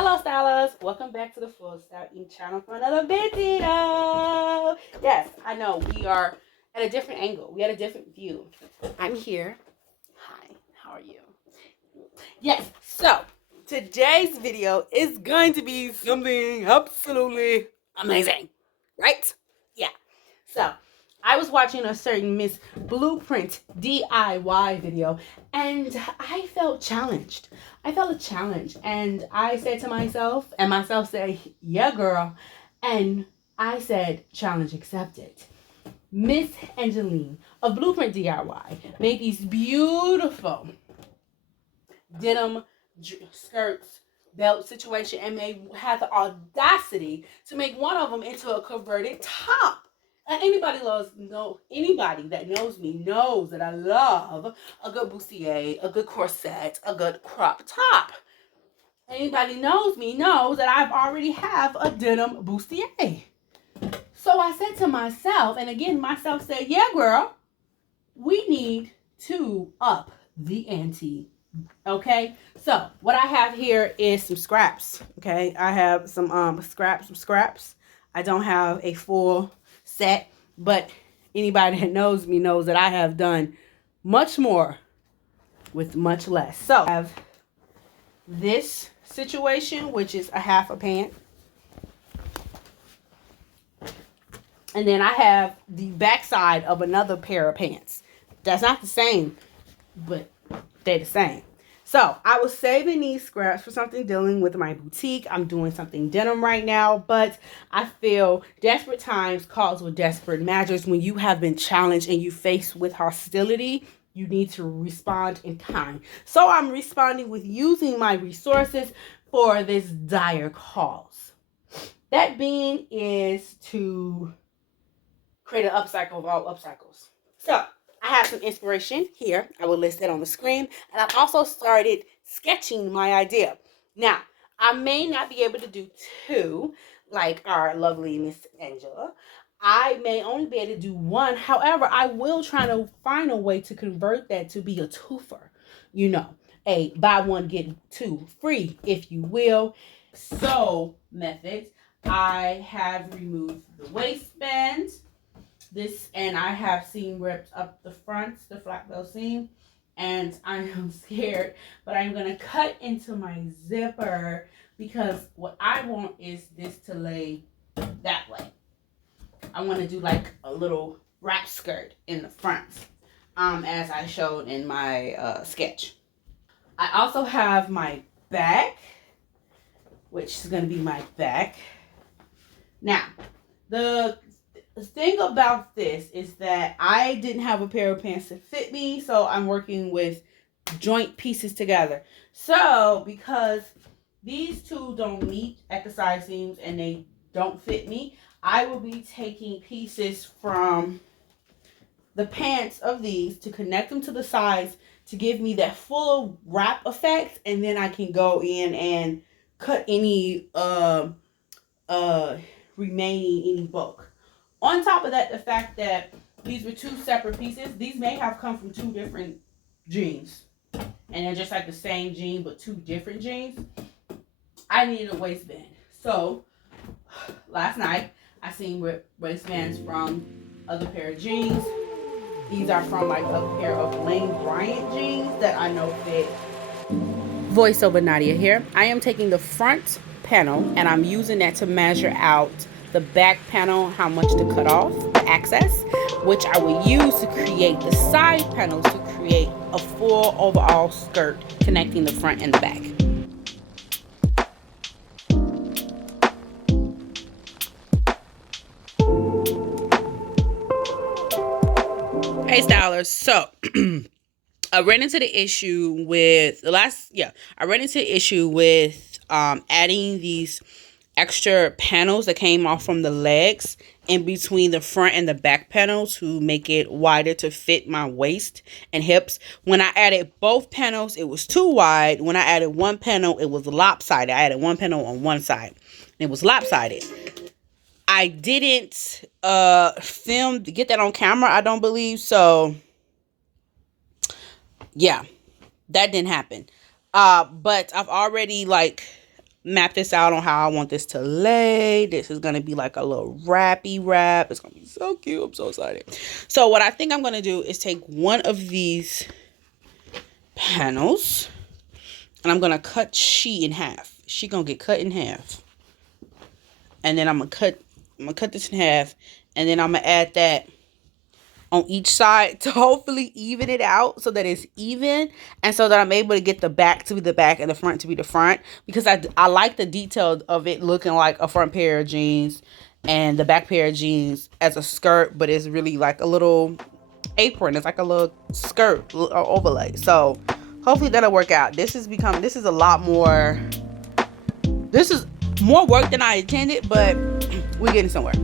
Hello stylists, welcome back to the FullStyle Inc channel for another video. Yes, I know we are at a different angle. We had a different view. I'm here. Hi, how are you? Yes, so today's video is going to be something absolutely amazing, right? Yeah. So I was watching a certain Miss Blueprint DIY video and I felt challenged. I felt a challenge and I said to myself, and myself said, yeah, girl. And I said, challenge accepted. Miss Angelina of Blueprint DIY made these beautiful denim skirts, belt situation, and had the audacity to make one of them into a converted top. And anybody that knows me knows that I love a good bustier, a good corset, a good crop top. Anybody knows me knows that I've already have a denim bustier. So I said to myself, and again, myself said, yeah, girl, we need to up the ante. Okay, so what I have here is some scraps. Okay, I have some scraps. I don't have a full set, but anybody that knows me knows that I have done much more with much less. So I have this situation, which is a half a pant, and then I have the backside of another pair of pants. That's not the same, but they're the same. So I was saving these scraps for something dealing with my boutique. I'm doing something denim right now, but I feel desperate times calls with desperate measures. When you have been challenged and you faced with hostility, you need to respond in kind. So I'm responding with using my resources for this dire cause. That being is to create an upcycle of all upcycles. So I have some inspiration here. I will list it on the screen. And I've also started sketching my idea. Now, I may not be able to do two like our lovely Miss Angela. I may only be able to do one. However, I will try to find a way to convert that to be a twofer. You know, a buy one, get two free, if you will. So, methods. I have removed the waistband. And I have seam ripped up the front, the flat belt seam, and I am scared, but I'm gonna cut into my zipper because what I want is this to lay that way. I want to do like a little wrap skirt in the front, as I showed in my sketch. I also have my back, which is gonna be my back. Now, the thing about this is that I didn't have a pair of pants that fit me, so I'm working with joint pieces together. So because these two don't meet at the side seams and they don't fit me, I will be taking pieces from the pants of these to connect them to the sides to give me that full wrap effect, and then I can go in and cut any remaining any bulk. On top of that, the fact that these were two separate pieces, these may have come from two different jeans. And they're just like the same jean, but two different jeans. I needed a waistband. So, last night, I seen waistbands from other pair of jeans. These are from like a pair of Lane Bryant jeans that I know fit. Voiceover Nadia here. I am taking the front panel and I'm using that to measure out the back panel, how much to cut off, the access, which I will use to create the side panels to create a full overall skirt connecting the front and the back. Hey stylers, so I ran into the issue with adding these extra panels that came off from the legs in between the front and the back panels to make it wider to fit my waist and hips. When I added both panels, it was too wide. When I added one panel, it was lopsided. I added one panel on one side. It was lopsided. I didn't get that on camera, I don't believe. So, yeah, that didn't happen. But I've already map this out on how I want this to lay. This is going to be like a little wrappy wrap. It's going to be so cute. I'm so excited. So what I think I'm going to do is take one of these panels and I'm going to cut she in half. She going to get cut in half. And then I'm going to cut this in half, and then I'm going to add that on each side to hopefully even it out so that it's even, and so that I'm able to get the back to be the back and the front to be the front, because I like the detail of it looking like a front pair of jeans and the back pair of jeans as a skirt, but it's really like a little apron. It's like a little skirt or overlay. So hopefully that'll work out. This is a lot more, this is more work than I intended, but we're getting somewhere.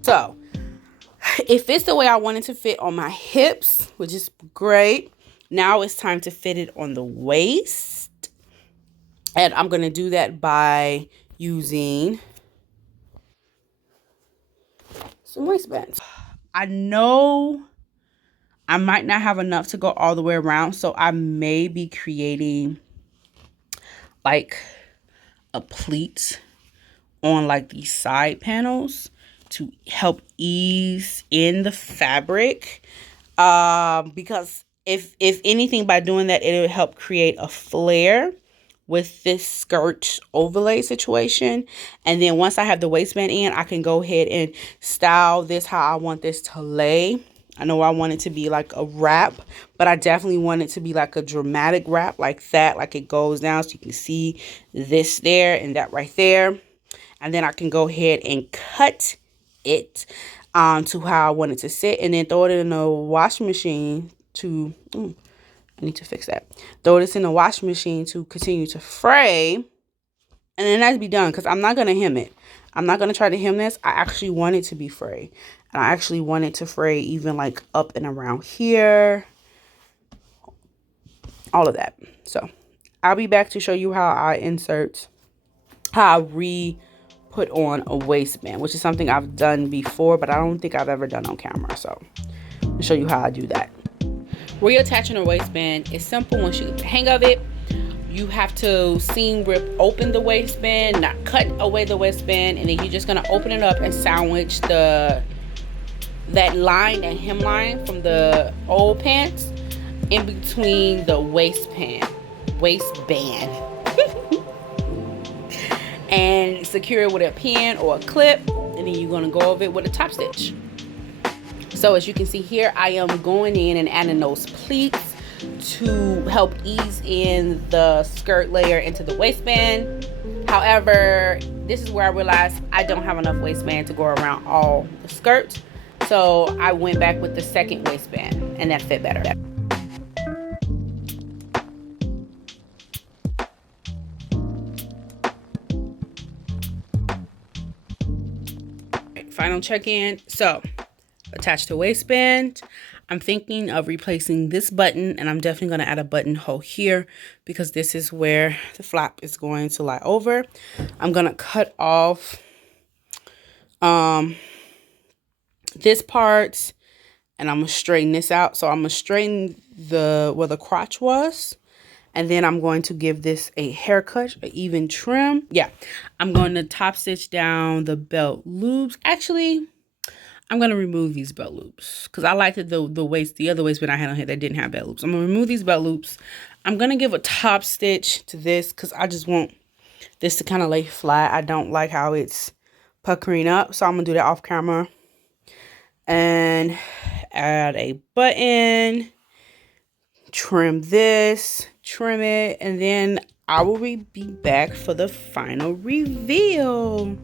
So it fits the way I want it to fit on my hips, which is great. Now it's time to fit it on the waist. And I'm going to do that by using some waistbands. I know I might not have enough to go all the way around, so I may be creating like a pleat on like these side panels to help ease in the fabric, because if anything, by doing that, it'll help create a flare with this skirt overlay situation. And then once I have the waistband in, I can go ahead and style this how I want this to lay. I know I want it to be like a wrap, but I definitely want it to be like a dramatic wrap like that, like it goes down so you can see this there and that right there. And then I can go ahead and cut it to how I want it to sit, and then throw it in the washing machine to, I need to fix that. Throw this in the washing machine to continue to fray, and then that'll be done, because I'm not going to hem it. I'm not going to try to hem this. I actually want it to be fray. And I actually want it to fray even like up and around here. All of that. So I'll be back to show you how I put on a waistband, which is something I've done before, but I don't think I've ever done on camera. So I'll show you how I do that. Reattaching a waistband is simple once you get the hang of it. You have to seam rip open the waistband, not cut away the waistband, and then you're just gonna open it up and sandwich that line, that hem line from the old pants in between the waistband. And secure it with a pin or a clip, and then you're going to go over it with a top stitch. So as you can see here, I am going in and adding those pleats to help ease in the skirt layer into the waistband. However, this is where I realized I don't have enough waistband to go around all the skirt, so I went back with the second waistband, and that fit better. Final check-in. So attach the waistband. I'm thinking of replacing this button, and I'm definitely going to add a buttonhole here because this is where the flap is going to lie over. I'm going to cut off this part, and I'm going to straighten this out. So I'm going to straighten where the crotch was. And then I'm going to give this a haircut, an even trim. Yeah, I'm going to top stitch down the belt loops. Actually, I'm going to remove these belt loops because I liked the other waistband I had on here that didn't have belt loops. I'm going to remove these belt loops. I'm going to give a top stitch to this because I just want this to kind of lay flat. I don't like how it's puckering up. So I'm going to do that off camera. And add a button. Trim this. Trim it, and then I will be back for the final reveal.